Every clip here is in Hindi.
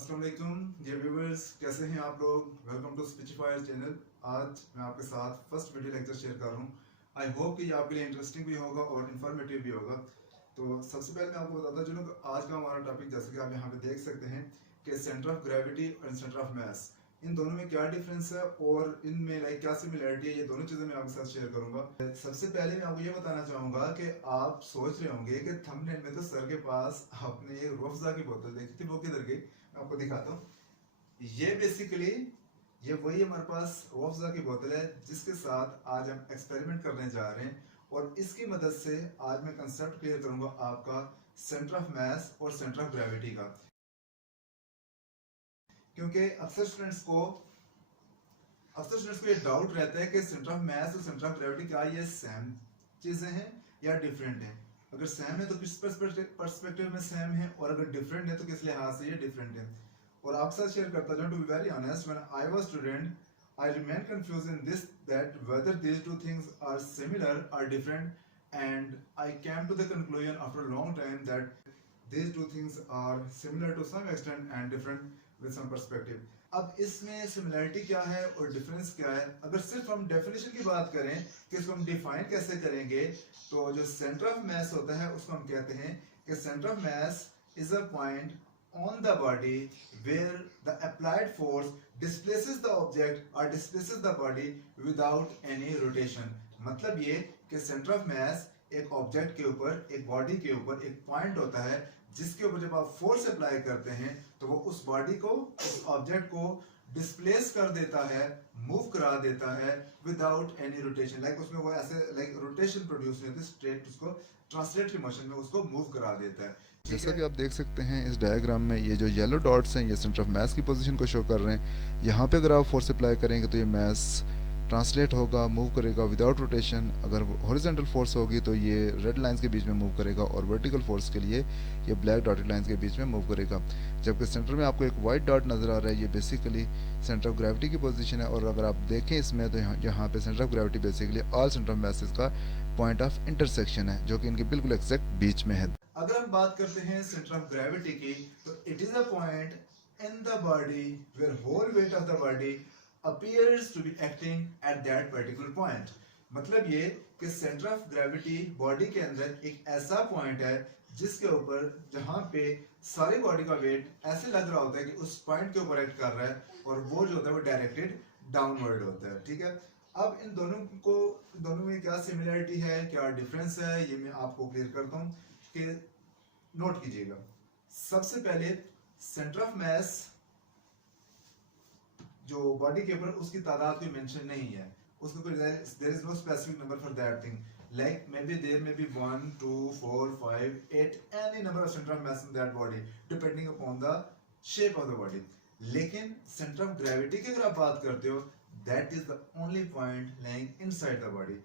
अस्सलाम वालेकुम डियर व्यूअर्स, कैसे हैं आप लोग। Welcome to Speechifier channel. आज मैं आपके साथ फर्स्ट वीडियो लेक्चर शेयर कर रहा हूँ। आई होप कि ये आपके लिए इंटरेस्टिंग भी होगा और इन्फॉर्मेटिव भी होगा। तो सबसे पहले मैं आपको बताता चलूँ कि आज का हमारा टॉपिक, जैसे कि आप यहाँ पे देख सकते हैं कि सेंटर ऑफ ग्रेविटी और सेंटर ऑफ मास, इन दोनों में क्या डिफरेंस है और इनमें लाइक क्या सिमिलरिटी है, ये दोनों चीज़ें मैं आपके साथ शेयर करूंगा। सबसे पहले मैं आपको ये बताना चाहूंगा कि आप सोच रहे होंगे कि थंबनेल में तो सर के पास आपने एक रूह अफ़ज़ा की बोतल देखी थी, वो किधर गई। मैं आपको दिखाता हूँ। ये बेसिकली ये वही हमारे पास रूह अफ़ज़ा की बोतल है जिसके साथ आज हम एक्सपेरिमेंट करने जा रहे हैं, और इसकी मदद से आज मैं कंसेप्ट क्लियर करूंगा आपका सेंटर ऑफ मास और सेंटर ऑफ ग्रेविटी का। क्योंकि अक्सर स्टूडेंट्स को ये डाउट रहता है कि सेंटर ऑफ मास और सेंटर ऑफ ग्रेविटी क्या ये सेम चीजें हैं या डिफरेंट हैं। अगर सेम है तो किस पर्सपेक्टिव में सेम है, और अगर डिफरेंट है तो किस लिहाज से ये डिफरेंट है। और आपके साथ शेयर करता जाऊं, to be very honest, when I was student I remain confuse in this that whether these two things are similar or different, and I came to the conclusion after a long time that these two things are similar to some extent and different with some perspective. अब इसमें सिमिलरिटी क्या है और डिफरेंस क्या है। अगर सिर्फ हम डेफिनेशन की बात करें कि इसको हम डिफाइन कैसे करेंगे, तो जो सेंटर ऑफ मास होता है उसको हम कहते हैं कि centre of mass is a point on the body where the applied force displaces the object or displaces the body without any rotation। मतलब ये कि सेंटर ऑफ मास एक ऑब्जेक्ट के ऊपर, एक बॉडी के ऊपर एक पॉइंट होता है जिसके ऊपर जब आप फोर्स अप्लाई करते हैं तो वो उस बॉडी को, उस ऑब्जेक्ट को डिस्प्लेस कर देता है, मूव करा देता है विदाउट एनी रोटेशन। लाइक उसमें वो ऐसे लाइक रोटेशन प्रोड्यूस नहीं होती, स्ट्रेट उसको ट्रांसलेटरी मोशन में उसको मूव करा देता है। जैसा कि आप देख सकते हैं इस डायग्राम में, ये जो येलो डॉट्स हैं ये सेंटर ऑफ मास की पोजीशन को शो कर रहे हैं। यहाँ पे अगर आप फोर्स अप्लाई करेंगे तो ये मास ट्रांसलेट होगा, मूव करेगा विदाउट रोटेशन। अगर हॉरिजॉन्टल फोर्स होगी तो ये रेड लाइंस के बीच में मूव करेगा, और वर्टिकल फोर्स के लिए ये ब्लैक डॉटेड लाइंस के बीच में मूव करेगा। जबकि सेंटर में आपको एक वाइट डॉट नज़र आ रहा है, ये बेसिकली सेंटर ऑफ ग्रेविटी की पोजीशन है। और अगर आप देखें इसमें तो यहाँ पे centre of gravity basically all centre of masses का पॉइंट ऑफ इंटरसेक्शन है, जो कि इनके बिल्कुल एक्जैक्ट बीच में है। अगर हम बात करते हैं सेंटर ऑफ ग्रेविटी की, तो it is a point in the body where whole weight of the body appears to be acting at that particular point. मतलब ये कि सेंटर ऑफ ग्रेविटी बॉडी के अंदर एक ऐसा पॉइंट है जिसके ऊपर, जहां पे सारी बॉडी का वेट ऐसे लग रहा होता है कि उस पॉइंट के ऊपर एक्ट कर रहा है, और वो जो होता है वो डायरेक्टेड डाउनवर्ड होता है। ठीक है, अब इन दोनों में क्या सिमिलरिटी है, क्या डिफरेंस है, ये मैं आपको क्लियर करता हूँ कि नोट कीजिएगा। सबसे पहले सेंटर ऑफ मास जो बॉडी के ऊपर, उसकी तादाद कोई मेंशन नहीं है, उसको कोई there is no specific number for that thing. Like maybe there maybe 1 2 4 5 8 any number of centre of mass in that body depending upon the shape of the body. लेकिन सेंटर ऑफ ग्रेविटी की अगर आप बात करते हो, that is the only point lying inside the body.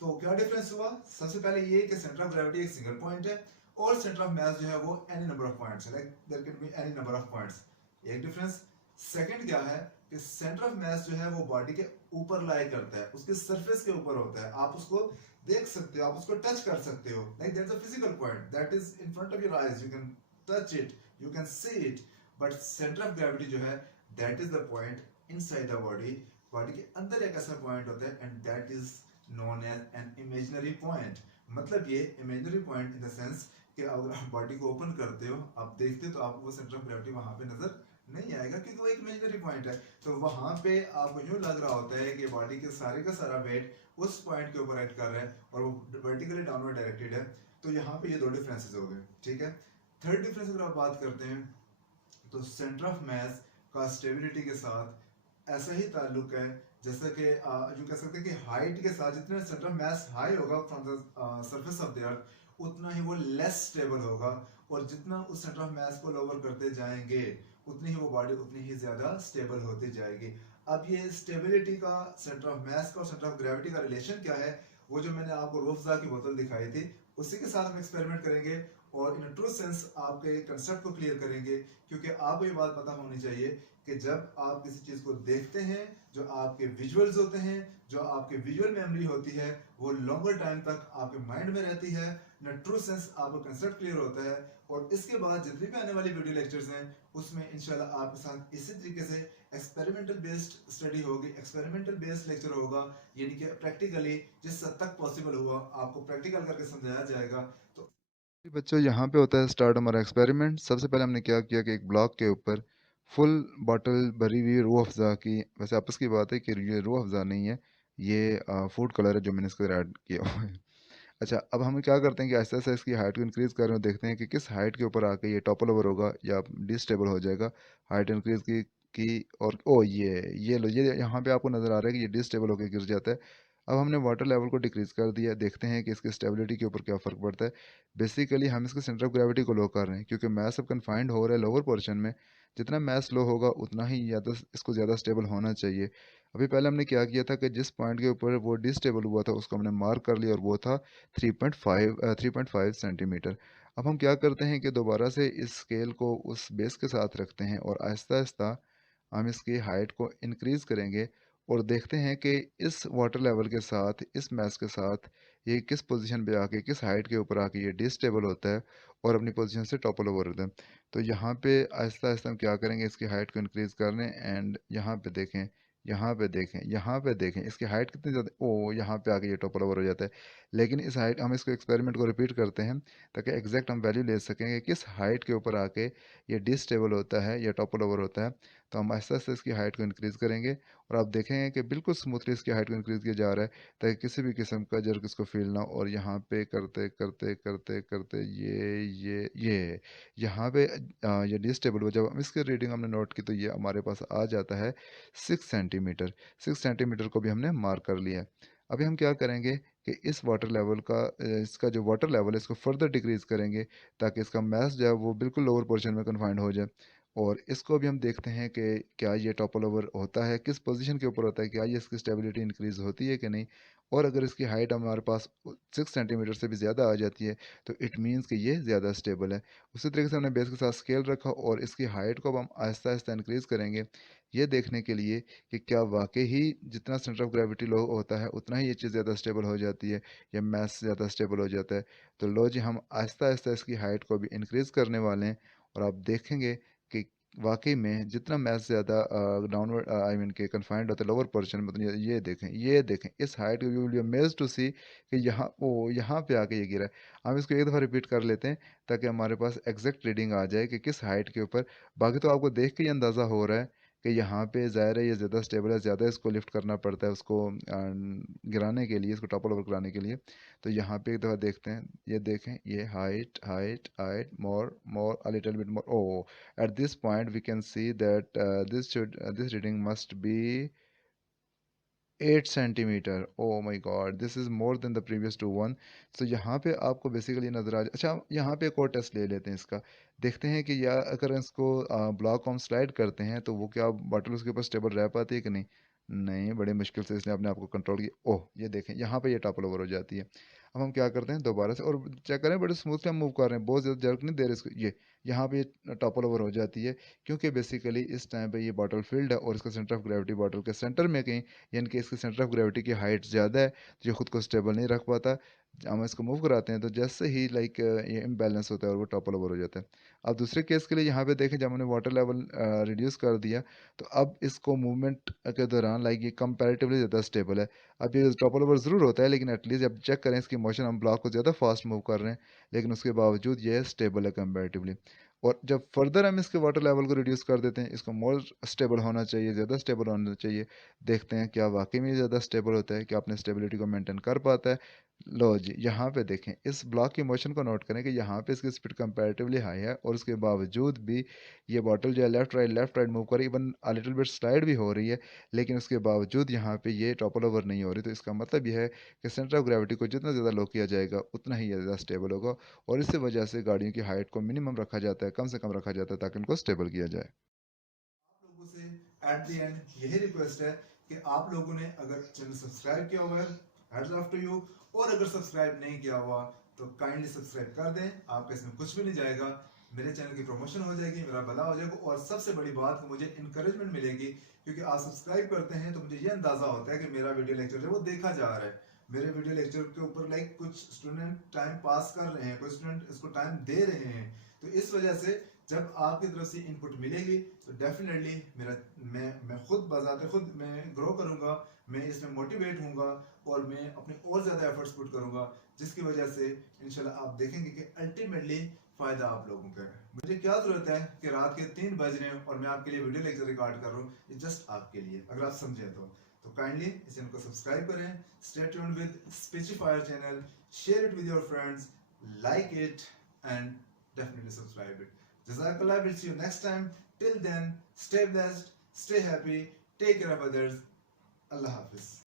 तो क्या डिफरेंस हुआ? सबसे पहले ये कि सेंटर ऑफ ग्रेविटी एक सिंगल पॉइंट है, और सेंटर ऑफ मास जो है वो एनी नंबर ऑफ पॉइंट्स है, like there can be any number of points. एक डिफरेंस। सेकंड क्या है कि सेंटर ऑफ मास जो है वो बॉडी के ऊपर लाई करता है, उसके सरफेस के ऊपर होता है। आप उसको देख सकते हो, आप उसको टच कर सकते हो, like that's a physical point that is in front of your eyes, you can touch it, you can see it. But centre of gravity जो है, that is the point inside the body. Body के अंदर एक ऐसा पॉइंट होता है, and that is known as an imaginary point। मतलब ये imaginary point in the sense कि अगर आप बॉडी को ओपन करते हो, आप देखते हो, तो आपको वो सेंटर ऑफ ग्रेविटी वहां पे नजर नहीं आएगा, क्योंकि वो एक इमेजिनरी पॉइंट है। तो वहां पे आपको यूं लग रहा होता है कि बॉडी के सारे का सारा वेट उस पॉइंट के ऊपर एक्ट कर रहा है, और वो वर्टिकली डाउनवर्ड डायरेक्टेड है। तो यहाँ पे ये दो डिफरेंसेस हो गए। ठीक है, थर्ड डिफरेंस अगर आप बात करते हैं, तो सेंटर ऑफ मास का स्टेबिलिटी के साथ ऐसा ही ताल्लुक है जैसा कि जो कह सकते हैं कि हाइट के साथ, जितना सेंटर ऑफ मास हाई होगा from the surface of the earth, उतना ही वो लेस स्टेबल होगा, और जितना उस सेंटर ऑफ मास को लोअर करते जाएंगे उतनी ही वो बॉडी उतनी ही ज्यादा स्टेबल होती जाएगी। अब ये स्टेबिलिटी का, सेंटर ऑफ मास का और सेंटर ऑफ ग्रेविटी का रिलेशन क्या है, वो जो मैंने आपको रूह अफ़ज़ा की बोतल दिखाई थी, उसी के साथ हम एक्सपेरिमेंट करेंगे, और इन ट्रू सेंस आपके कंसेप्ट को क्लियर करेंगे। क्योंकि आपको ये बात पता होनी चाहिए कि जब आप किसी चीज को देखते हैं, जो आपके विजुअल्स होते हैं, जो आपके विजुअल मेमोरी होती है, वो लॉन्गर टाइम तक आपके माइंड में रहती है, इन ट्रू सेंस आपको कंसेप्ट क्लियर होता है। और इसके बाद जितनी भी आने वाली वीडियो लेक्चर्स हैं उसमें इंशाल्लाह आपके साथ इसी तरीके से एक्सपेरिमेंटल बेस्ड स्टडी होगी, एक्सपेरिमेंटल बेस्ड लेक्चर होगा, यानी कि प्रैक्टिकली जिस हद तक पॉसिबल हुआ आपको प्रैक्टिकल करके समझाया जाएगा। तो बच्चों यहाँ पे होता है स्टार्ट हमारा एक्सपेरिमेंट। सबसे पहले हमने क्या किया कि एक ब्लॉक के ऊपर फुल बॉटल भरी हुई रूह अफ़ज़ा की, वैसे आपस की बात है कि ये रूह अफ़ज़ा नहीं है, ये फूड कलर है जो मैंने इसके ऐड किया हुआ है। अच्छा, अब हम क्या करते हैं कि आहिस्ता-आहिस्ता इसकी हाइट को इंक्रीज़ कर रहे हैं, देखते हैं कि किस हाइट के ऊपर आके ये टॉपल ओवर होगा या डिस्टेबल हो जाएगा। हाइट इंक्रीज़ की और ओह! ये लो, ये यहाँ पे आपको नज़र आ रहा है कि ये डिस्टेबल होके गिर जाता है। अब हमने वाटर लेवल को डिक्रीज़ कर दिया, देखते हैं कि इसकी स्टेबिलिटी के ऊपर क्या फ़र्क पड़ता है। बेसिकली हम इसके सेंटर ऑफ ग्रेविटी को लो कर रहे हैं क्योंकि मास अब कन्फाइंड हो रहा है लोअर पोर्शन में। जितना मास लो होगा उतना ही ज़्यादा इसको ज़्यादा स्टेबल होना चाहिए। अभी पहले हमने क्या किया था कि जिस पॉइंट के ऊपर वो डिस्टेबल हुआ था उसको हमने मार्क कर लिया और वो था 3.5 सेंटीमीटर। अब हम क्या करते हैं कि दोबारा से इस स्केल को उस बेस के साथ रखते हैं और आहिस्ता-आहिस्ता हम इसकी हाइट को इंक्रीज़ करेंगे और देखते हैं कि इस वाटर लेवल के साथ, इस मास के साथ ये किस पोज़ीशन पे आके, किस हाइट के ऊपर आके ये डिस्टेबल होता है और अपनी पोज़ीशन से टॉपल ओवर होता है। तो यहाँ पे आहिस्ता-आहिस्ता हम क्या करेंगे, इसकी हाइट को इंक्रीज़ कर लें एंड यहाँ पे देखें, यहाँ पे देखें, यहाँ पे देखें, इसकी हाइट कितनी ज़्यादा, ओह! यहाँ पे आके ये टॉपल ओवर हो जाता है। लेकिन इस हाइट हम इसको एक्सपेरिमेंट को रिपीट करते हैं ताकि एग्ज़ैक्ट हम वैल्यू ले सकें कि किस हाइट के ऊपर आके ये डिस्टेबल होता है या टॉपल ओवर होता है। तो हम आहिस्ता-आहिस्ता इसकी हाइट को इंक्रीज़ करेंगे और आप देखेंगे कि बिल्कुल स्मूथली इसकी हाइट को इंक्रीज़ किया जा रहा है ताकि किसी भी किस्म का जर्क इसको फ़ील ना हो। और यहाँ पे करते ये यहाँ पे ये डिस्टेबल हुआ। जब हम इसकी रीडिंग हमने नोट की तो ये हमारे पास आ जाता है 6 सेंटीमीटर। 6 सेंटीमीटर को भी हमने मार्क कर लिया है। अभी हम क्या करेंगे कि इस वाटर लेवल का इसका जो वाटर लेवल है इसको फर्दर डिक्रीज़ करेंगे ताकि इसका मास जो है वो बिल्कुल लोअर पोर्शन में कन्फाइंड हो जाए। और इसको भी हम देखते हैं कि क्या ये टॉपल ओवर होता है, किस पोजीशन के ऊपर होता है, क्या ये इसकी स्टेबिलिटी इंक्रीज़ होती है कि नहीं। और अगर इसकी हाइट हमारे पास 6 सेंटीमीटर से भी ज़्यादा आ जाती है तो इट मीन्स कि ये ज़्यादा स्टेबल है। उसी तरीके से हमने बेस के साथ स्केल रखा और इसकी हाइट को अब हम आहिस्ता-आहिस्ता इंक्रीज़ करेंगे, ये देखने के लिए कि क्या वाक़ई ही जितना सेंटर ऑफ ग्रेविटी लो होता है उतना ही ये चीज़ ज़्यादा स्टेबल हो जाती है या मास ज़्यादा स्टेबल हो जाता है। तो लो जी, हम आहिस्ता-आहिस्ता इसकी हाइट को भी इंक्रीज़ करने वाले हैं और आप देखेंगे कि वाक़ई में जितना मैथ ज़्यादा डाउनवर्ड आई मीन के कन्फाइंड होता है लोअर पोर्शन में, तो ये देखें इस height you will be amazed to see कि यहाँ पे आके ये गिरा है। हम इसको एक दफ़ा रिपीट कर लेते हैं ताकि हमारे पास एग्ज़ैक्ट रीडिंग आ जाए कि किस हाइट के ऊपर। बाकी तो आपको देख के ही अंदाज़ा हो रहा है कि यहाँ पे ज़ाहिर है ये ज़्यादा स्टेबल है, ज़्यादा इसको लिफ्ट करना पड़ता है उसको गिराने के लिए, इसको टॉपल ओवर कराने के लिए। तो यहाँ पे एक दफ़ा देखते हैं, ये देखें, ये height more a little bit more, oh! At this point, we can see that this reading must be 8 centimetre. Oh my God, this is more than the previous two one. So यहाँ पे आपको बेसिकली नज़र आ अच्छा, यहाँ पे एक और टेस्ट ले लेते हैं इसका। देखते हैं कि या अगर इसको ब्लॉक को हम स्लाइड करते हैं तो वो क्या बॉटल उसके ऊपर स्टेबल रह पाती है कि नहीं। नहीं, बड़ी मुश्किल से इसने अपने आप को कंट्रोल किया। ओह! ये देखें, यहाँ पे ये टॉपल ओवर हो जाती है। अब हम क्या करते हैं दोबारा से और चेक करें, बड़े स्मूथली हम मूव कर रहे हैं, बहुत ज़्यादा जर्क नहीं दे रहे इसको। ये यहाँ पे टॉपल ओवर हो जाती है क्योंकि बेसिकली इस टाइम पे ये बॉटल फिल्ड है और इसका सेंटर ऑफ ग्रेविटी बॉटल के सेंटर में कहीं, यानी कि इसके सेंटर ऑफ ग्रेविटी की हाइट ज़्यादा है तो ये खुद को स्टेबल नहीं रख पाता। हम इसको मूव कराते हैं तो जैसे ही लाइक ये इम्बैलेंस होता है और वो टॉपल ओवर हो जाता है। अब दूसरे केस के लिए यहाँ पे देखें, जब हमने वाटर लेवल रिड्यूस कर दिया तो अब इसको मूवमेंट के दौरान लाइक ये कंपैरेटिवली ज़्यादा स्टेबल है। अब ये टॉपल ओवर ज़रूर होता है लेकिन एटलीस्ट जब चेक करें इसकी मोशन, हम ब्लॉक को ज़्यादा फास्ट मूव कर रहे हैं लेकिन उसके बावजूद ये स्टेबल है कंपैरेटिवली। और जब फर्दर हम इसके वाटर लेवल को रिड्यूस कर देते हैं, इसको मोर स्टेबल होना चाहिए, ज़्यादा स्टेबल होना चाहिए, देखते हैं क्या वाकई में ज़्यादा स्टेबल होता है, क्या अपने स्टेबिलिटी को मेंटेन कर पाता है। लो जी, यहाँ पे देखें, इस ब्लॉक की मोशन को नोट करें कि यहाँ पे इसकी स्पीड कंपैरेटिवली हाई है और उसके बावजूद भी ये बॉटल जो है लेफ्ट राइट मूव कर रही है, even a little bit slide भी हो रही है, लेकिन उसके बावजूद यहाँ पे ये टॉपल ओवर नहीं हो रही। तो इसका मतलब ये है कि सेंटर ऑफ ग्रेविटी को जितना ज़्यादा लो किया जाएगा उतना ही ज़्यादा स्टेबल होगा और इसी वजह से गाड़ियों की हाइट को मिनिमम रखा जाता है, कम से कम रखा जाता है ताकि उनको स्टेबल किया जाए। आप लोगों से एट द एंड यही रिक्वेस्ट है कि आप लोगों ने अगर चैनल सब्सक्राइब किया हुआ है, हैट्स ऑफ टू यू। और अगर सब्सक्राइब नहीं किया हुआ तो काइंडली सब्सक्राइब कर दें, आपका इसमें कुछ भी नहीं जाएगा, मेरे चैनल की प्रमोशन हो जाएगी, मेरा भला हो जाएगा और सबसे बड़ी बात मुझे इंकरेजमेंट मिलेगी क्योंकि आप सब्सक्राइब करते हैं तो मुझे ये अंदाजा होता है कि मेरा वीडियो लेक्चर जो है वो देखा जा रहा है। मेरे वीडियो लेक्चर के ऊपर लाइक कुछ स्टूडेंट टाइम पास कर रहे हैं, कुछ स्टूडेंट इसको टाइम दे रहे हैं। तो इस वजह से जब आपकी तरफ से इनपुट मिलेगी तो डेफिनेटली मेरा मैं खुद बजाते खुद मैं ग्रो करूंगा, मैं इसमें मोटिवेट होऊंगा और मैं अपने और ज़्यादा एफर्ट्स पुट करूंगा, जिसकी वजह से इंशाल्लाह आप देखेंगे कि अल्टीमेटली फ़ायदा आप लोगों का है। मुझे क्या ज़रूरत है कि रात के 3 बज रहे हैं और मैं आपके लिए वीडियो लेक्चर रिकॉर्ड कर रहा हूँ, ये जस्ट आपके लिए, अगर आप समझें तो काइंडली इस चैनल को सब्सक्राइब करें, stay tuned with Speechifier channel, share it with your friends, like it and definitely subscribe it. Jazakallah, we'll see you next time. Till then, stay blessed, stay happy, take care of others. Allah Hafiz.